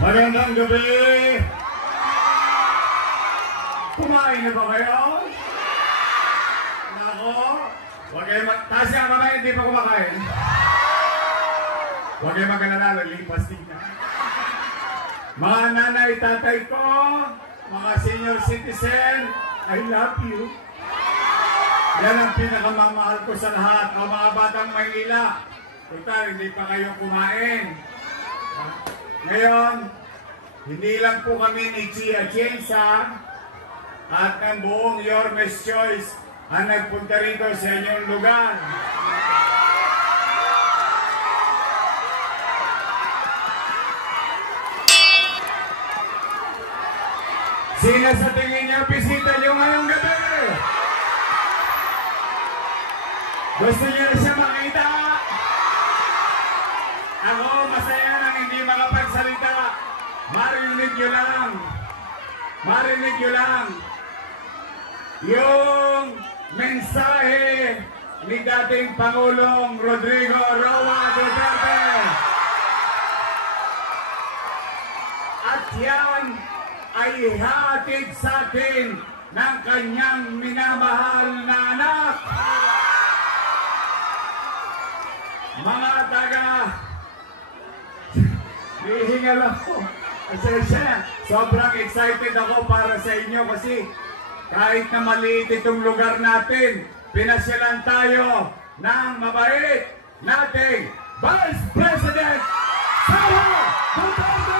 Magandang gabi! Kumain na ba kayo? Nako, huwag kayo taas yung kamay, hindi pa kumakain. Huwag kayo mag-alala, lipas din na. Mga nanay, tatay ko, mga senior citizen, I love you. Yan ang pinakamamahal ko sa lahat. O mga batang Maynila, total, hindi pa kayo kumain. Ngayon, hindi lang po kami ni Chia Chensa at ng buong Yormes Choice ang nagpunta rito sa inyong lugar. Sino sa tingin niyo bisita niyo ngayong gabi? Gusto niyo na siya makita? Ako masaya nang hindi makapagsalita. Marinig niyo lang. Marinig niyo lang. Yung mensahe ni dating Pangulong Rodrigo Roa Duterte. At yan ay ihatid sa atin ng kanyang minamahal na anak. Mga taga, hihingal ako. Sobrang excited ako para sa inyo kasi kahit na maliit itong lugar natin, pinasyalan tayo ng mabait nating Vice President Sara Duterte!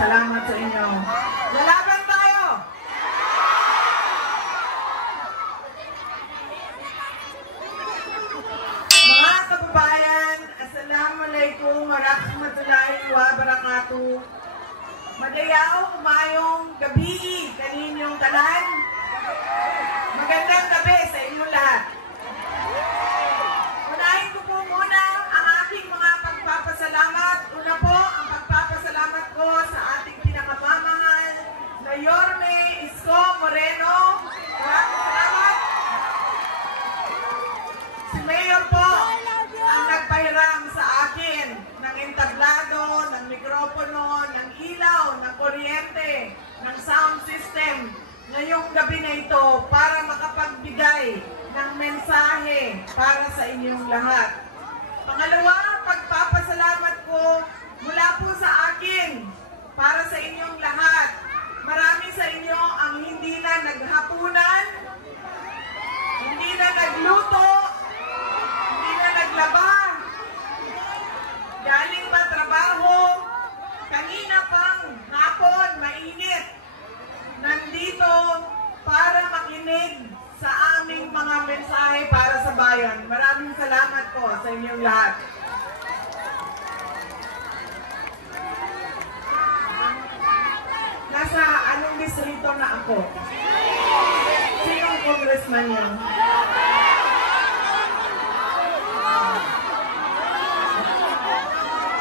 Salamat sa inyo. Lalaban tayo! Mga kababayan, Assalamualaikum warahmatullahi wabarakatuh. Madayaw, umayong gabi, kaninyong tanan. Magandang gabi sa inyo lahat. Unahin ko po muna ang aking mga pagpapasalamat. Una po, ang pagpapasalamat ko sa ating pinakamamahal na Yorme Isko Moreno. Maraming salamat. Si Mayor po ang nagpahiram sa akin ng entablado, ng mikropono, ng ilaw, ng kuryente, ng sound system ngayong gabi na ito para makapagbigay ng mensahe para sa inyong lahat. Pangalawa, pagpapasalamat ko mula po sa akin para sa inyong lahat. Marami sa inyo ang hindi na naghapunan, hindi na nagluto, hindi na naglaba, galing pa trabaho, kanina pang hapon, mainit, nandito para makinig sa mensahe para sa bayan. Maraming salamat po sa inyong lahat. Nasa anong distrito na ako? Sinong congressman yun?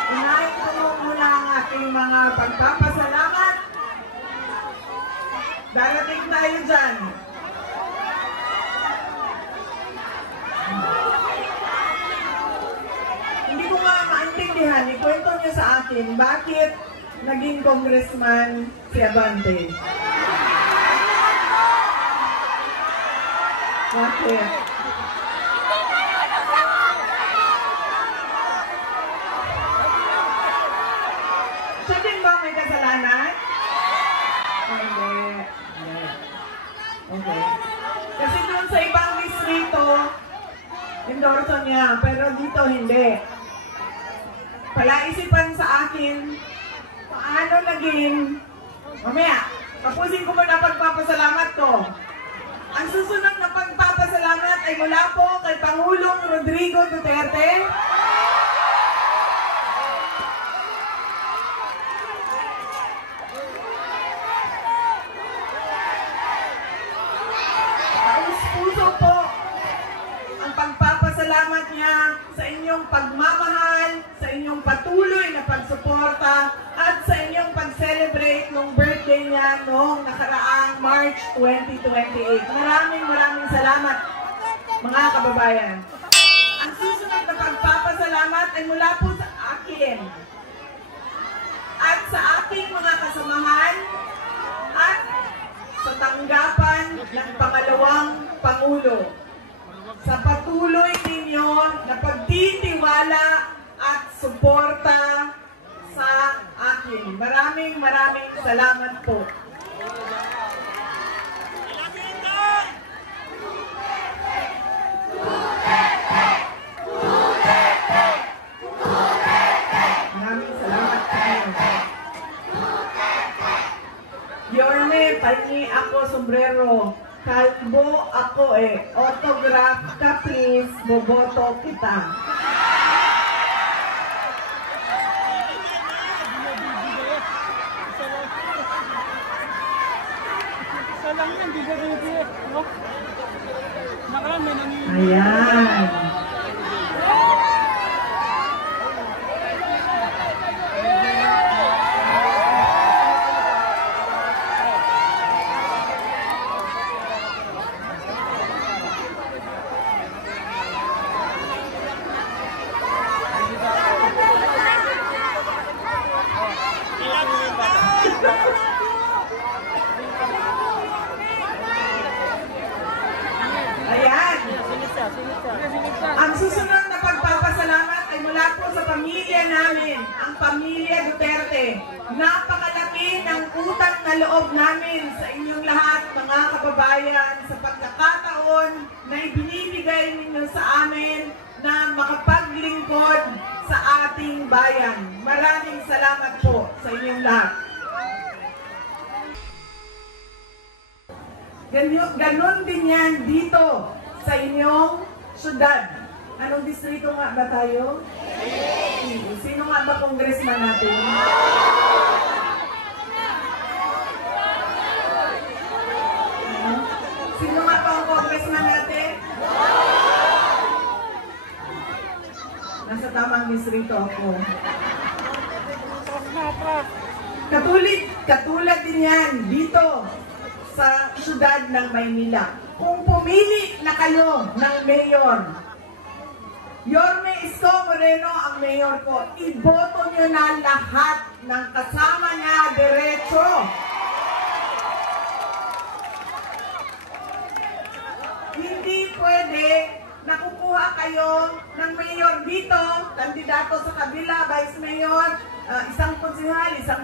Unahin ko muna ang aking mga pagpapasalamat. Darating tayo dyan. Hindi ko nga maintindihan, ikwento niyo sa akin, bakit naging congressman si Abante? Bakit? Siya din ba may kasalanan? Hindi. Okay. Kasi doon sa ibang distrito, endorso niya, pero dito hindi. Palaisipan sa akin, paano naging, mamaya, tapusin ko muna pagpapasalamat ko. Ang susunod na pagpapasalamat ay mula po kay Pangulong Rodrigo Duterte. Puso po ang pagpapasalamat niya sa inyong pagmamahal, sa inyong patuloy na pagsuporta, at sa inyong pag-celebrate ng birthday niya noong nakaraang March 2028. Maraming salamat, mga kababayan. Ang susunod na pagpapasalamat ay mula po sa akin at sa ating mga kasamahan at sa tanggapan ng pangalawang Pangulo sa patuloy ninyo na pagtitiwala at suporta sa akin. Maraming salamat po. Maraming salamat sa inyo. Yorme, pahingi ako sombrero. Kalbo ako autograph ka please, boboto kita. Isa lang yan, di ba bibigay? Nakaraan may nangyayari. Ayan. Ang susunod na pagpapasalamat ay mula po sa pamilya namin, ang pamilya Duterte. Napakalaki ng utang na loob namin sa inyong lahat, mga kababayan, sa pagkakataon na ibinibigay ninyo sa amin na makapaglingkod sa ating bayan. Maraming salamat po sa inyong lahat. Ganon din yan dito sa inyong syudad. Anong distrito nga ba tayo? Sino nga ba congressman natin? Sino nga ba ang congressman natin? Nasa tamang distrito ako. Katulad din yan dito sa syudad ng Maynila. Kung pumili na kayo ng mayor, Yorme Isko Moreno ang mayor ko, iboto nyo na lahat ng kasama niya diretso. Hindi pwede nakukuha kayo ng mayor dito, kandidato sa kabila, vice mayor, isang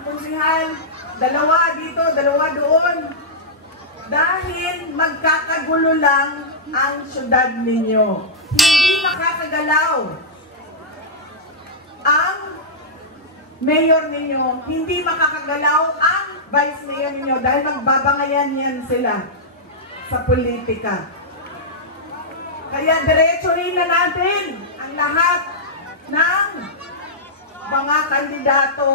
konsihal, dalawa dito, dalawa doon. Dahil magkakagulo lang ang syudad ninyo. Hindi makakagalaw ang mayor ninyo, hindi makakagalaw ang vice mayor ninyo dahil magbabangayan yan sila sa politika. Kaya diretsuhin na natin ang lahat ng mga kandidato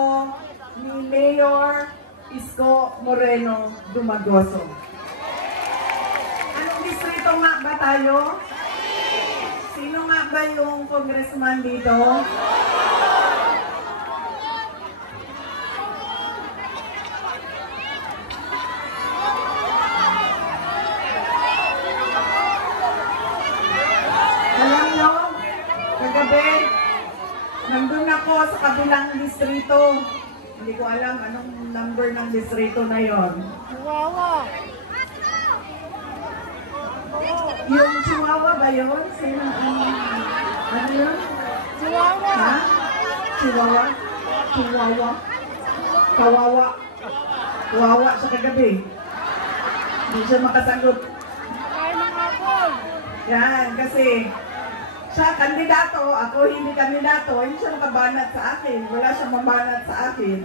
ni Mayor Isko Moreno Dumagoso. Anong distrito nga ba tayo? Sino nga ba yung congressman dito? Alam nyo, kagabi, nandun ako sa kabilang distrito. Hindi ko alam anong number ng distrito na yon. Chihuahua. Yung Chihuahua ba yun? Sino? Ano yun? Chihuahua. Ha? Chihuahua? Chihuahua? Kawawa. Kawawa siya kagabi. Hindi siya makasagot. Kain ng apple. Yan, kasi siya kandidato, ako hindi kandidato, hindi siya nakabanat sa akin. Wala siyang mabanat sa akin.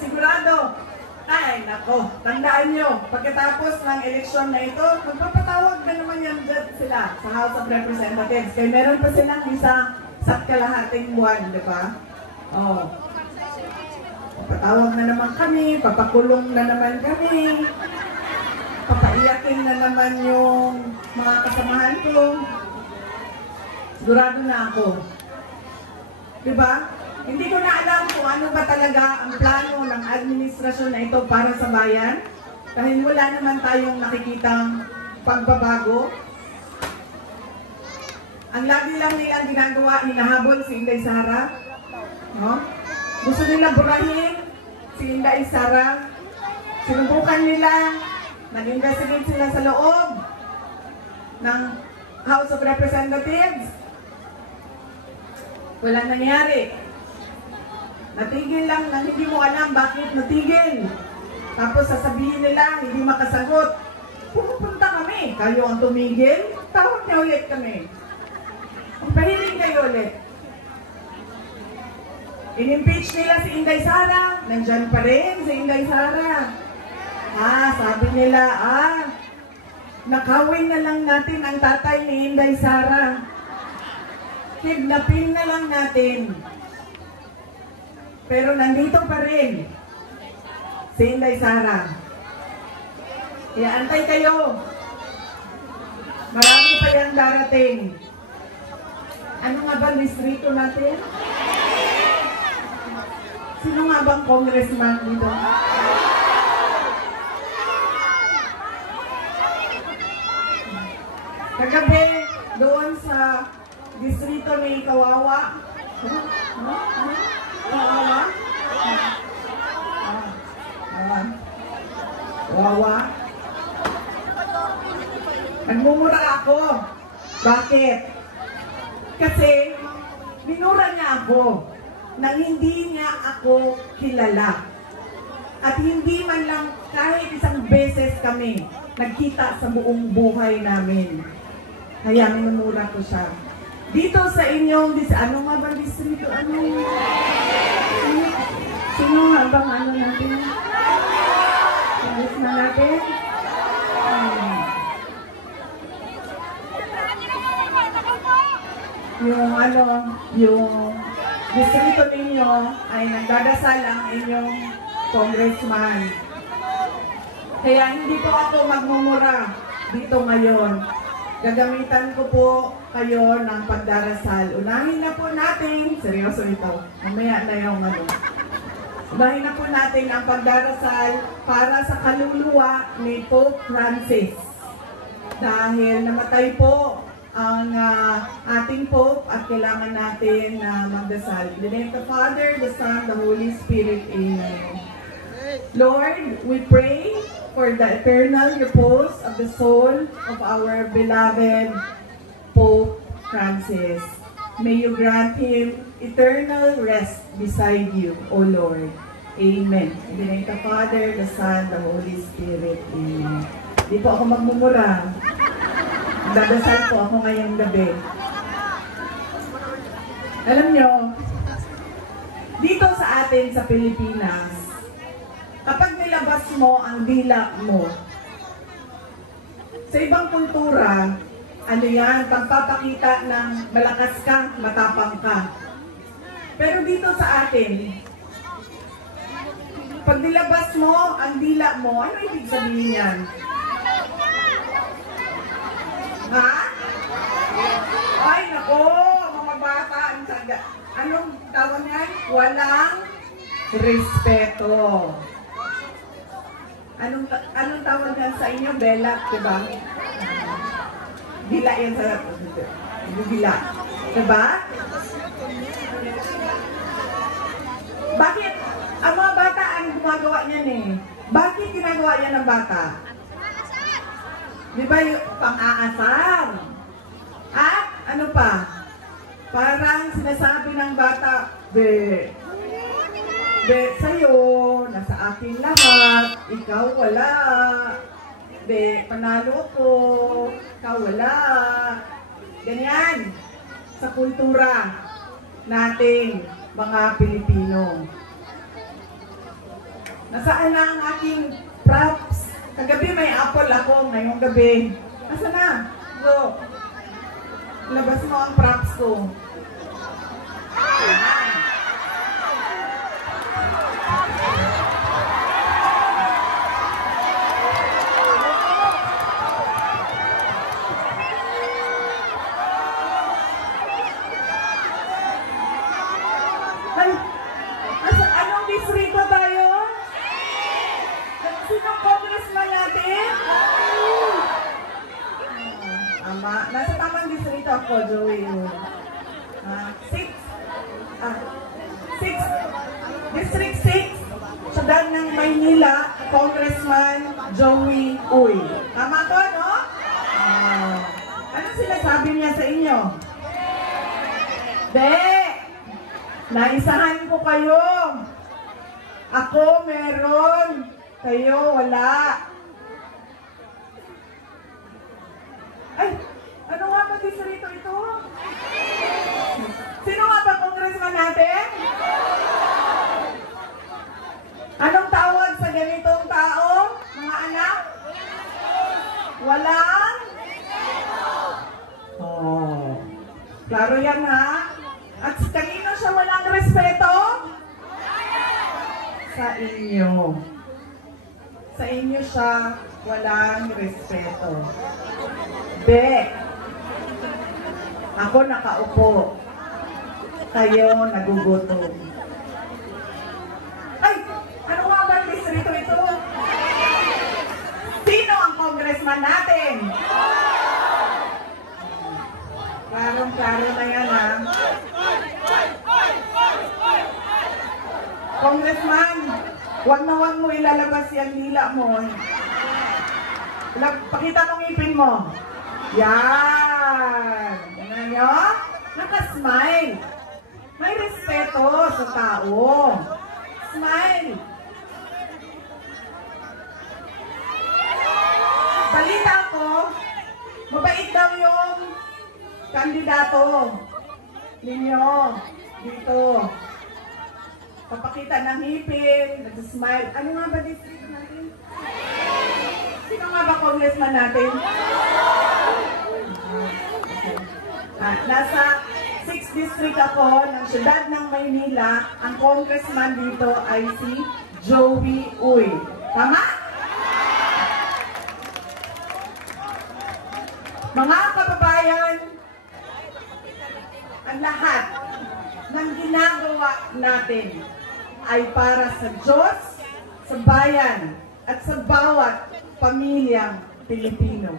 Sigurado, ay, nako, tandaan nyo, pagkatapos ng eleksyon na ito, magpapatawag na naman yan dyan sila sa House of Representatives. Kaya meron pa silang isang sa kalahating buwan, di ba? Oh. Papatawag na naman kami, papakulong na naman kami, papaiyakin na naman yung mga kasamahan ko. Sigurado na ako. Di ba? Hindi ko na alam kung ano ba talaga ang plano ng administrasyon na ito para sa bayan. Dahil wala naman tayong nakikitang pagbabago. Ang lagi lang nilang ginagawa, hinahabol si Inday Sara. No? Gusto nila burahin si Inday Sara. Sinubukan nila, nag-investigate sila sa loob ng House of Representatives. Walang nangyari. Natigil lang na hindi mo alam bakit natigil. Tapos sasabihin nila, hindi makasagot. Pupunta kami. Kayo ang tumigil, tawag niya ulit kami. Pahiling kayo ulit. In-impeach nila si Inday Sara. Nandyan pa rin si Inday Sara. Sabi nila, nakawin na lang natin ang tatay ni Inday Sara. Kidnapin na lang natin. Pero nandito pa rin si Inday Sara. Kaya antay kayo. Marami pa yan darating. Ano nga ba distrito natin? Sino nga bang congressman dito? Kagabi, doon sa distrito ni Kawawa. Kawawa? Kawawa? Nagmumura ako. Bakit? Kasi, minura niya ako nang hindi niya ako kilala. At hindi man lang kahit isang beses kami nagkita sa buong buhay namin. Kaya minumura ko siya. Dito sa inyong, ano nga ba distrito? Sino nga bang ano natin? Alis na natin? Yung distrito ninyo ay nagdadasal ang inyong congressman. Kaya hindi po ako magmumura dito ngayon. Gagamitan ko po kayo ng pagdarasal. Unahin na po natin, seryoso ito, mamaya na yung unahin na po natin ang pagdarasal para sa kaluluwa ni Pope Francis. Dahil namatay po ang ating Pope at kailangan natin magdasal. In the name of the Father, the Son, the Holy Spirit. Amen. Lord, we pray for the eternal repose of the soul of our beloved Pope Francis. May you grant him eternal rest beside you, O Lord. Amen. In the name of the Father, the Son, the Holy Spirit. Amen. Di po ako magmumura. Dadasal po ako ngayong gabi. Alam nyo, dito sa atin sa Pilipinas, kapag nilabas mo ang dila mo Sa ibang kultura, ano yan, pagpapakita ng malakas ka, matapang ka. Pero dito sa atin, pag nilabas mo ang dila mo, ano ibig sabihin yan? Ha? Ay, nako, mga bata, anong tawag yan? Walang respeto. Anong tawag yan sa inyo? Belat, diba? Dila yan sa dila. Diba? Bakit? Ang mga bata ang gumagawa niyan eh. Bakit ginagawa yan ng bata? Di ba yung pang-aasar? At ano pa? Parang sinasabi ng bata, Be, sa'yo, nasa akin lahat, ikaw wala. Be, panalo ko, ikaw wala. Ganyan, sa kultura nating mga Pilipino. Nasaan na ang aking props? Kagabi may apple ako, ngayong gabi. Nasaan na? Go. Labas mo ang props ko. Anong distrito tayo? Sinong congressman natin? Tama. Nasa tamang distrito ako, Joey. 6. District 6. Syudad ng Maynila, Congressman Joey Uy. Tama to, no? Anong sinasabi niya sa inyo? Naisahan ko kayo. Ako meron. Kayo wala. Ay, ano nga ba distrito ito? Sino nga ba congressman natin? Anong tawag sa ganitong tao, mga anak? Walang? Oh. Klaro yan ha? At kanino siya walang respeto? Sa inyo. Sa inyo siya walang respeto. Ako nakaupo. Kayo nagugutom. Ay! Ano nga ba ang distrito ito? Sino ang congressman natin? Klarong-klaro na yan ha. Congressman, wag mo ilalabas yung dila mo. Pakita mong ngipin mo. Yan. Tingnan nyo? Naka-smile. May respeto sa tao. Smile. Balita ko, mabait daw yung kandidato ninyo dito. Papakita ng ngipin, nag-smile. Ano nga ba distrito natin? Sino nga ba congressman natin? Nasa 6th district ako ng Syudad ng Maynila. Ang congressman dito ay si Joey Uy. Tama? Mga kababayan, ang lahat ng ginagawa natin ay para sa Diyos, sa bayan, at sa bawat pamilyang Pilipino.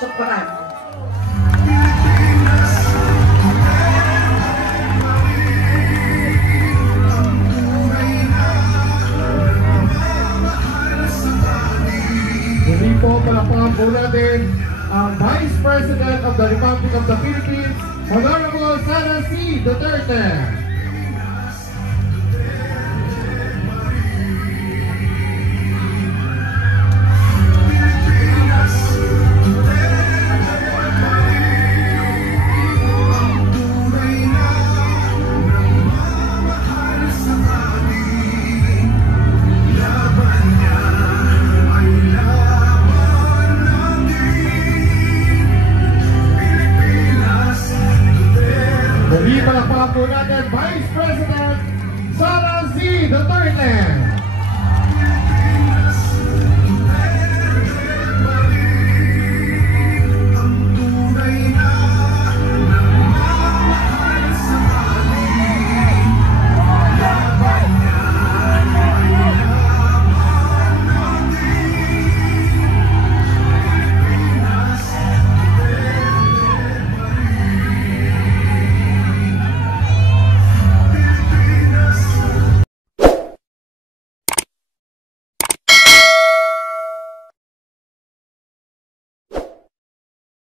Syukran. Muli po, palakpakan po natin ang Vice President of the Republic of the Philippines, Honorable Sara C. Duterte.